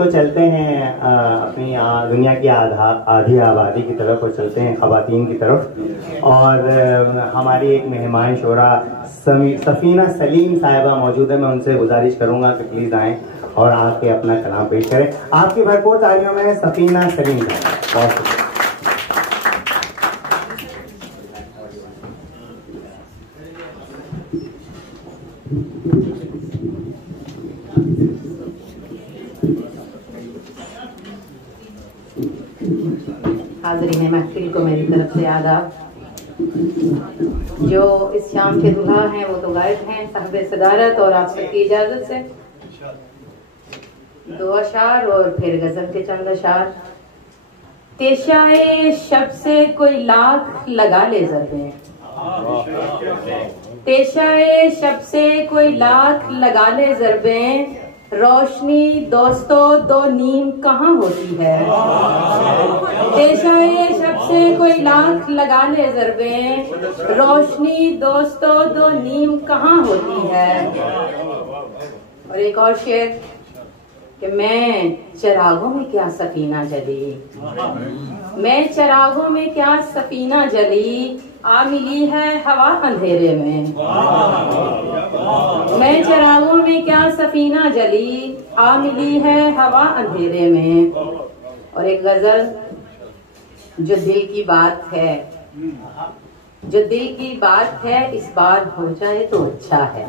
तो चलते हैं अपनी दुनिया की आधी आबादी की तरफ और चलते हैं ख़वातीन की तरफ। और हमारी एक मेहमान शोरा सफीना सलीम साहिबा मौजूद है। मैं उनसे गुजारिश करूंगा कि प्लीज़ आएँ और आके अपना कलाम पेश करें। आपकी भरपूर तालियों में सफीना सलीम साहिबा। बहुत शुक्रिया। हाज़रीन महफिल को मेरी तरफ से आदाब। जो इस शाम के दुल्हा हैं वो तो गायब हैं, साहिब सदारत, और आप सबकी इजाजत से दो अशार और फिर गजल के चंद अशार। पेशाए शब से कोई लाख लगा ले ज़रबे, पेशाए शब से कोई लाख लगा ले ज़रबे, रोशनी दोस्तों दो नीम कहाँ होती है। पेशाए शब से कोई लाख लगा ले ज़रबे, रोशनी दोस्तों दो नीम कहाँ होती है। और एक और शेर कि मैं चिरागों में क्या सफीना जली, मैं चिरागों में क्या सफीना जली, आ मिली है हवा अंधेरे में। मैं चिरागों में क्या सफीना जली, आ मिली है हवा अंधेरे में। और एक गजल जो दिल की बात है, जो दिल की बात है इस बार हो जाए तो अच्छा है।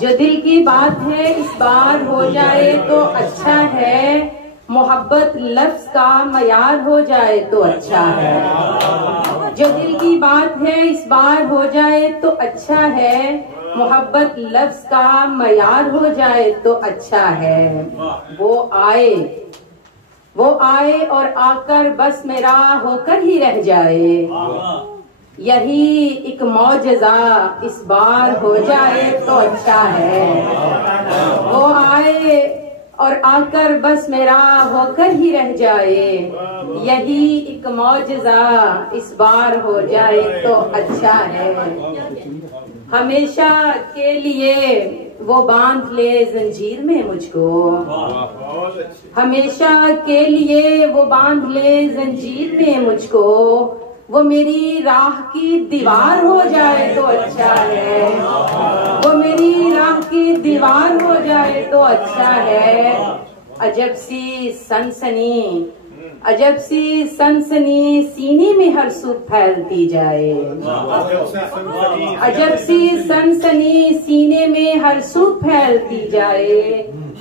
जो दिल की बात है इस बार हो जाए तो अच्छा है, मोहब्बत लफ्ज का मयार हो जाए तो अच्छा है। जो दिल की बात है इस बार हो जाए तो अच्छा है, मोहब्बत लफ्ज का मयार हो जाए तो अच्छा है। वो आए और आकर बस मेरा होकर ही रह जाए, यही एक मौजज़ा इस बार हो जाए तो अच्छा है। वो आए और आकर बस मेरा होकर ही रह जाए, यही एक मौजज़ा इस बार हो जाए तो अच्छा है। हमेशा के लिए वो बांध ले जंजीर में मुझको, हमेशा के लिए वो बांध ले जंजीर में मुझको, वो मेरी राह की दीवार हो जाए तो अच्छा है। वो मेरी राह की दीवार हो जाए तो अच्छा है। अजब सी सनसनी, अजब सी सनसनी सीने में हर सू फैलती जाए, अजब सी सनसनी सीने में हर सू फैलती जाए,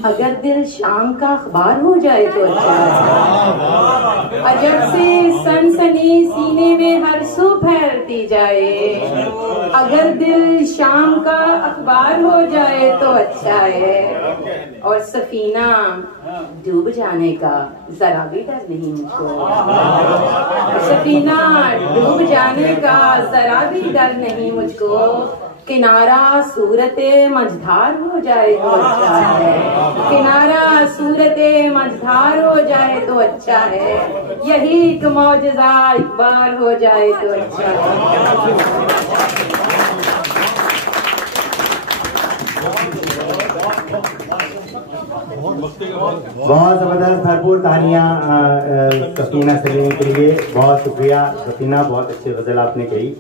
अगर दिल शाम का अखबार हो जाए तो अच्छा है। अजब सी सनसनी सीने में हर सू फैलती जाए, अगर दिल शाम का अखबार हो जाए तो अच्छा है। और सफीना डूब जाने का जरा भी डर नहीं मुझको, सफीना डूब जाने का जरा भी डर नहीं मुझको, किनारा सूरते मझधार हो जाए तो अच्छा है। किनारा सूरते मझधार हो जाए तो अच्छा है, यही एक मौजज़ा एक बार हो जाए तो अच्छा है। बहुत ज़बरदस्त भरपूर तालियां सफीना सलीम के लिए। बहुत शुक्रिया सफीना, बहुत अच्छी गज़ल आपने कही।